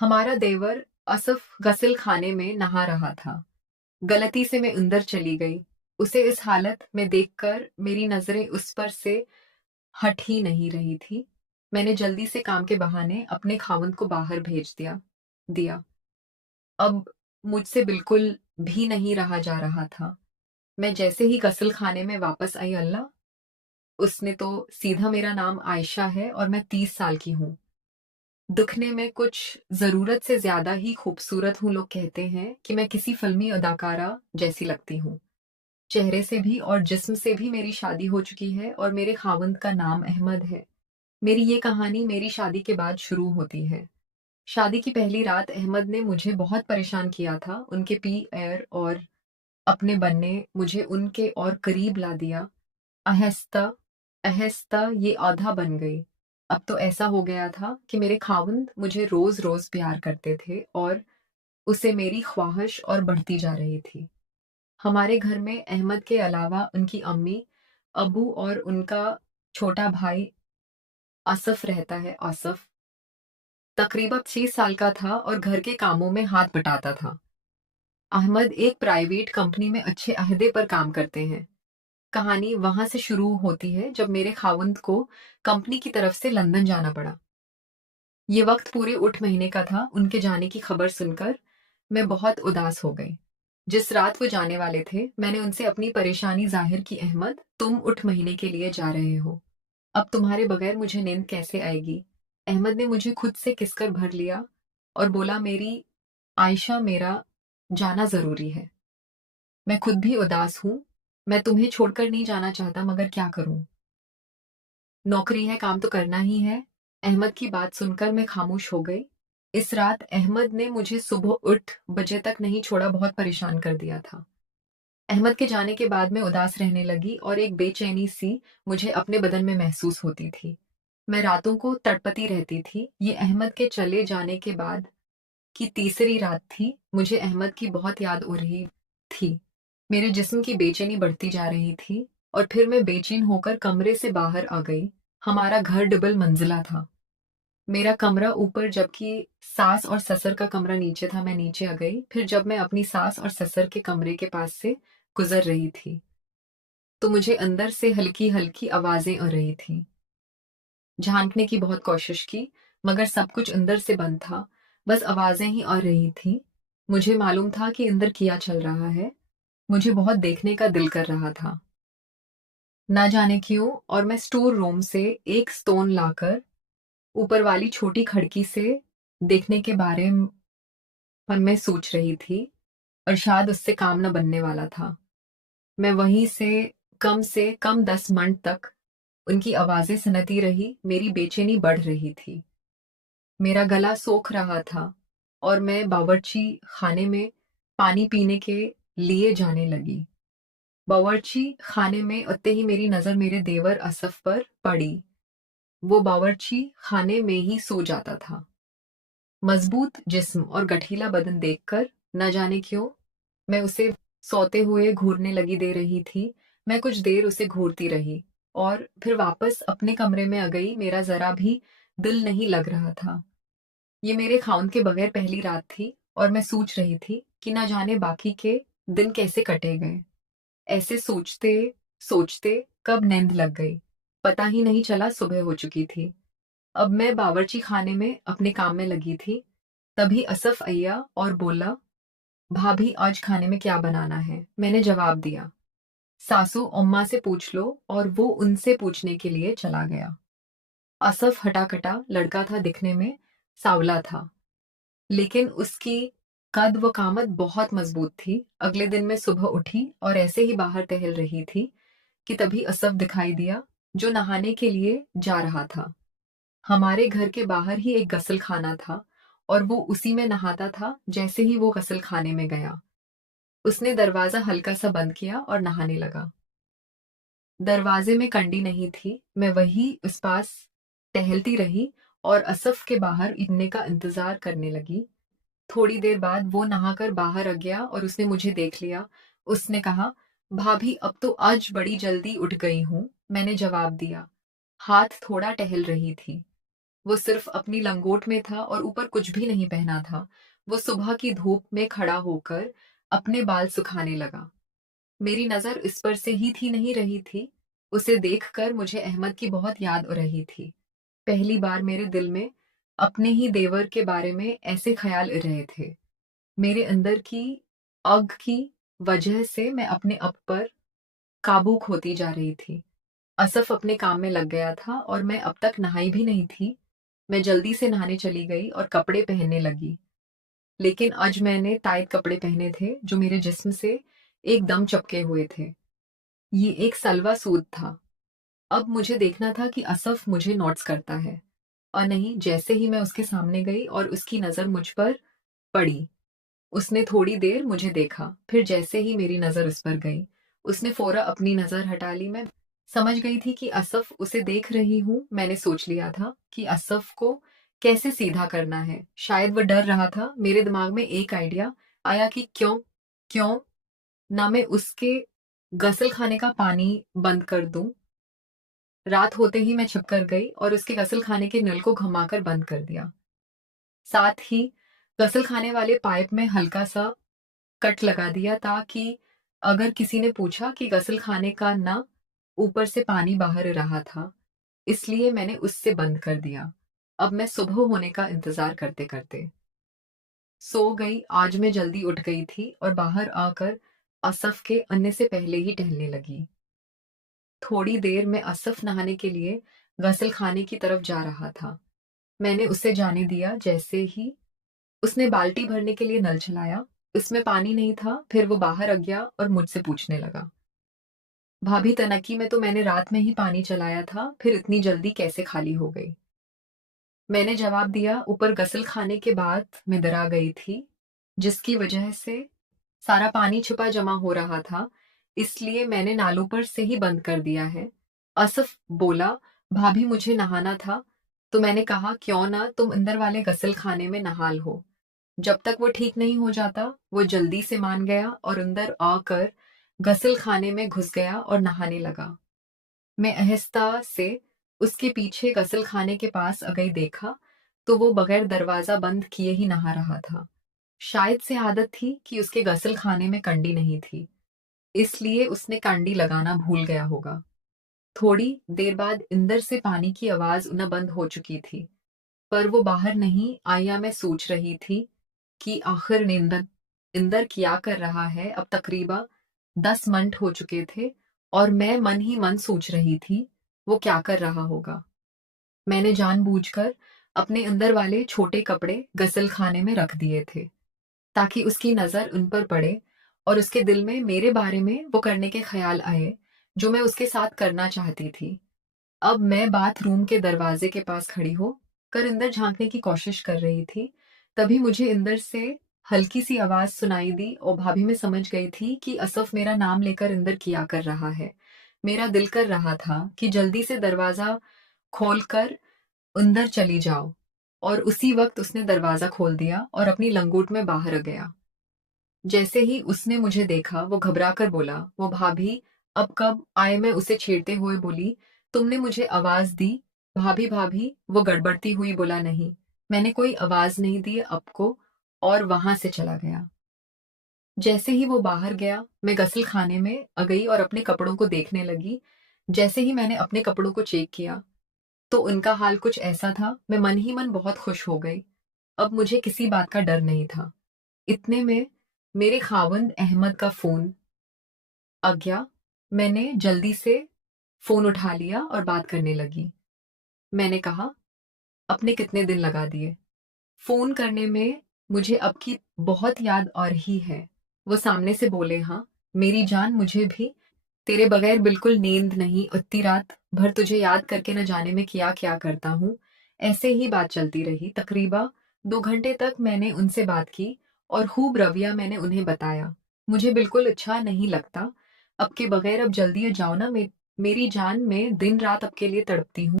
हमारा देवर असफ गसल खाने में नहा रहा था। गलती से मैं अंदर चली गई। उसे इस हालत में देखकर मेरी नजरें उस पर से हट ही नहीं रही थी। मैंने जल्दी से काम के बहाने अपने खावंद को बाहर भेज दिया। अब मुझसे बिल्कुल भी नहीं रहा जा रहा था। मैं जैसे ही गसल खाने में वापस आई, अल्लाह, उसने तो सीधा मेरा नाम आयशा है और मैं 30 साल की हूँ। दिखने में कुछ ज़रूरत से ज़्यादा ही खूबसूरत हूँ। लोग कहते हैं कि मैं किसी फ़िल्मी अदाकारा जैसी लगती हूँ। चेहरे से भी और जिस्म से भी मेरी शादी हो चुकी है और मेरे खावंद का नाम अहमद है। मेरी ये कहानी मेरी शादी के बाद शुरू होती है। शादी की पहली रात अहमद ने मुझे बहुत परेशान किया था। उनके पीएर और अपने बनने मुझे उनके और करीब ला दिया। आहिस्ता आहिस्ता ये आधा बन गई। अब तो ऐसा हो गया था कि मेरे खावंद मुझे रोज रोज प्यार करते थे और उसे मेरी ख्वाहिश और बढ़ती जा रही थी। हमारे घर में अहमद के अलावा उनकी अम्मी, अबू और उनका छोटा भाई आसफ रहता है। आसफ तकरीबन 6 साल का था और घर के कामों में हाथ बटाता था। अहमद एक प्राइवेट कंपनी में अच्छे अहदे पर काम करते हैं। कहानी वहां से शुरू होती है जब मेरे खावंद को कंपनी की तरफ से लंदन जाना पड़ा। ये वक्त पूरे उठ महीने का था। उनके जाने की खबर सुनकर मैं बहुत उदास हो गई। जिस रात वो जाने वाले थे, मैंने उनसे अपनी परेशानी जाहिर की। अहमद, तुम उठ महीने के लिए जा रहे हो। अब तुम्हारे बगैर मुझे नींद कैसे आएगी? अहमद ने मुझे खुद से किसकर भर लिया और बोला, मेरी आयशा, मेरा जाना जरूरी है। मैं खुद भी उदास हूं। मैं तुम्हें छोड़कर नहीं जाना चाहता, मगर क्या करूं? नौकरी है, काम तो करना ही है। अहमद की बात सुनकर मैं खामोश हो गई। इस रात अहमद ने मुझे सुबह 8 बजे तक नहीं छोड़ा, बहुत परेशान कर दिया था। अहमद के जाने के बाद मैं उदास रहने लगी और एक बेचैनी सी मुझे अपने बदन में महसूस होती थी। मैं रातों को तड़पती रहती थी। ये अहमद के चले जाने के बाद की तीसरी रात थी। मुझे अहमद की बहुत याद हो रही थी। मेरे जिस्म की बेचैनी बढ़ती जा रही थी और फिर मैं बेचैन होकर कमरे से बाहर आ गई। हमारा घर डबल मंजिला था। मेरा कमरा ऊपर जबकि सास और ससुर का कमरा नीचे था। मैं नीचे आ गई। फिर जब मैं अपनी सास और ससुर के कमरे के पास से गुजर रही थी तो मुझे अंदर से हल्की हल्की आवाजें आ रही थी। झांकने की बहुत कोशिश की, मगर सब कुछ अंदर से बंद था। बस आवाजें ही आ रही थी। मुझे मालूम था कि अंदर क्या चल रहा है। मुझे बहुत देखने का दिल कर रहा था, ना जाने क्यों। और मैं स्टोर रूम से एक स्टोन लाकर ऊपर वाली छोटी खिड़की से देखने के बारे में सोच रही थी और शायद उससे काम न बनने वाला था। मैं वहीं से कम 10 मिनट तक उनकी आवाजें सुनती रही। मेरी बेचैनी बढ़ रही थी। मेरा गला सूख रहा था और मैं बावर्ची खाने में पानी पीने के लिए जाने लगी। बावर्ची खाने में उतने ही मेरी नजर मेरे देवर असफ पर पड़ी। वो बावर्ची खाने में ही सो जाता था। मजबूत जिस्म और गठीला बदन देखकर न जाने क्यों मैं उसे सोते हुए घूरने लगी दे रही थी। मैं कुछ देर उसे घूरती रही और फिर वापस अपने कमरे में आ गई। मेरा जरा भी दिल नहीं लग रहा था। ये मेरे खाउंद के बगैर पहली रात थी और मैं सोच रही थी कि ना जाने बाकी के दिन कैसे कटे गए। ऐसे सोचते सोचते कब नींद लग गई, पता ही नहीं चला। सुबह हो चुकी थी। अब मैं बावर्ची खाने में अपने काम में लगी थी। तभी असफ आया और बोला, भाभी, आज खाने में क्या बनाना है? मैंने जवाब दिया, सासू अम्मा से पूछ लो, और वो उनसे पूछने के लिए चला गया। असफ हटाकटा लड़का था। दिखने में सावला था, लेकिन उसकी कद व कामत बहुत मजबूत थी। अगले दिन मैं सुबह उठी और ऐसे ही बाहर टहल रही थी कि तभी असफ दिखाई दिया, जो नहाने के लिए जा रहा था। हमारे घर के बाहर ही एक गसल खाना था और वो उसी में नहाता था। जैसे ही वो गसल खाने में गया, उसने दरवाजा हल्का सा बंद किया और नहाने लगा। दरवाजे में कंडी नहीं थी। मैं वही उस पास टहलती रही और असफ के बाहर इतने का इंतजार करने लगी। थोड़ी देर बाद वो नहाकर बाहर आ गया और उसने मुझे देख लिया। उसने कहा, भाभी, अब तो आज बड़ी जल्दी उठ गई हूं। मैंने जवाब दिया, हाथ थोड़ा टहल रही थी। वो सिर्फ अपनी लंगोट में था और ऊपर कुछ भी नहीं पहना था। वो सुबह की धूप में खड़ा होकर अपने बाल सुखाने लगा। मेरी नज़र इस पर से ही थी नहीं रही थी। उसे देखकर मुझे अहमद की बहुत याद आ रही थी। पहली बार मेरे दिल में अपने ही देवर के बारे में ऐसे ख्याल आ रहे थे। मेरे अंदर की आग की वजह से मैं अपने आप पर काबू खोती जा रही थी। असफ अपने काम में लग गया था और मैं अब तक नहाई भी नहीं थी। मैं जल्दी से नहाने चली गई और कपड़े पहनने लगी। लेकिन आज मैंने टाइट कपड़े पहने थे जो मेरे जिस्म से एकदम चपके हुए थे। ये एक सलवा सूट था। अब मुझे देखना था कि असफ मुझे नोट्स करता है और नहीं। जैसे ही मैं उसके सामने गई और उसकी नज़र मुझ पर पड़ी, उसने थोड़ी देर मुझे देखा, फिर जैसे ही मेरी नज़र उस पर गई, उसने फ़ौरन अपनी नज़र हटा ली। मैं समझ गई थी कि असफ उसे देख रही हूँ। मैंने सोच लिया था कि असफ को कैसे सीधा करना है। शायद वह डर रहा था। मेरे दिमाग में एक आइडिया आया कि क्यों क्यों ना मैं उसके गसल खाने का पानी बंद कर दूं। रात होते ही मैं छिप कर गई और उसके गसल खाने के नल को घुमाकर बंद कर दिया। साथ ही गसल खाने वाले पाइप में हल्का सा कट लगा दिया ताकि अगर किसी ने पूछा कि गसल खाने का ना ऊपर से पानी बाहर रहा था, इसलिए मैंने उससे बंद कर दिया। अब मैं सुबह होने का इंतजार करते करते सो गई। आज मैं जल्दी उठ गई थी और बाहर आकर असफ के अन्य से पहले ही टहलने लगी। थोड़ी देर में असफ नहाने के लिए गसल खाने की तरफ जा रहा था। मैंने उसे जाने दिया। जैसे ही उसने बाल्टी भरने के लिए नल चलाया, उसमें पानी नहीं था। फिर वो बाहर आ गया और मुझसे पूछने लगा, भाभी तनकी में तो मैंने रात में ही पानी चलाया था, फिर इतनी जल्दी कैसे खाली हो गई? मैंने जवाब दिया, ऊपर गसल खाने के बाद मैं डरा गई थी, जिसकी वजह से सारा पानी छुपा जमा हो रहा था। इसलिए मैंने नालों पर से ही बंद कर दिया है। असफ बोला, भाभी मुझे नहाना था। तो मैंने कहा, क्यों ना तुम अंदर वाले गसल खाने में नहा लो। जब तक वो ठीक नहीं हो जाता। वो जल्दी से मान गया और अंदर आकर गसल खाने में घुस गया और नहाने लगा। मैं आहिस्ता से उसके पीछे गसल खाने के पास आ गई। देखा तो वो बगैर दरवाजा बंद किए ही नहा रहा था। शायद से आदत थी कि उसके गसल खाने में कंडी नहीं थी, इसलिए उसने कंडी लगाना भूल गया होगा। थोड़ी देर बाद अंदर से पानी की आवाज न बंद हो चुकी थी, पर वो बाहर नहीं आया। मैं सोच रही थी कि आखिर निंदन इंदर क्या कर रहा है। अब तकरीबा 10 मिनट हो चुके थे और मैं मन ही मन सोच रही थी वो क्या कर रहा होगा। मैंने जानबूझकर अपने अंदर वाले छोटे कपड़े गसल खाने में रख दिए थे ताकि उसकी नजर उन पर पड़े और उसके दिल में मेरे बारे में वो करने के ख्याल आए जो मैं उसके साथ करना चाहती थी। अब मैं बाथरूम के दरवाजे के पास खड़ी हो कर अंदर झांकने की कोशिश कर रही थी। तभी मुझे अंदर से हल्की सी आवाज सुनाई दी और भाभी मैं समझ गई थी कि असफ मेरा नाम लेकर अंदर किया कर रहा है। मेरा दिल कर रहा था कि जल्दी से दरवाजा खोलकर अंदर चली जाओ, और उसी वक्त उसने दरवाजा खोल दिया और अपनी लंगोट में बाहर आ गया। जैसे ही उसने मुझे देखा वो घबरा कर बोला, वो भाभी अब कब आए? मैं उसे छेड़ते हुए बोली, तुमने मुझे आवाज दी। भाभी भाभी, वो गड़बड़ती हुई बोला, नहीं मैंने कोई आवाज नहीं दी आपको, और वहां से चला गया। जैसे ही वो बाहर गया मैं गसल खाने में आ गई और अपने कपड़ों को देखने लगी। जैसे ही मैंने अपने कपड़ों को चेक किया तो उनका हाल कुछ ऐसा था। मैं मन ही मन बहुत खुश हो गई। अब मुझे किसी बात का डर नहीं था। इतने में मेरे खावंद अहमद का फोन आ गया। मैंने जल्दी से फोन उठा लिया और बात करने लगी। मैंने कहा, अपने कितने दिन लगा दिए फोन करने में? मुझे अब की बहुत याद आ रही है। वो सामने से बोले, हाँ मेरी जान, मुझे भी तेरे बगैर बिल्कुल नींद नहीं। इतनी रात भर तुझे याद करके न जाने में क्या क्या करता हूँ। ऐसे ही बात चलती रही। तकरीबा 2 घंटे तक मैंने उनसे बात की और खूब रवैया मैंने उन्हें बताया। मुझे बिल्कुल अच्छा नहीं लगता अब के बगैर। अब जल्दी जाओ ना, मेरी जान, मैं दिन रात अब के लिए तड़पती हूँ।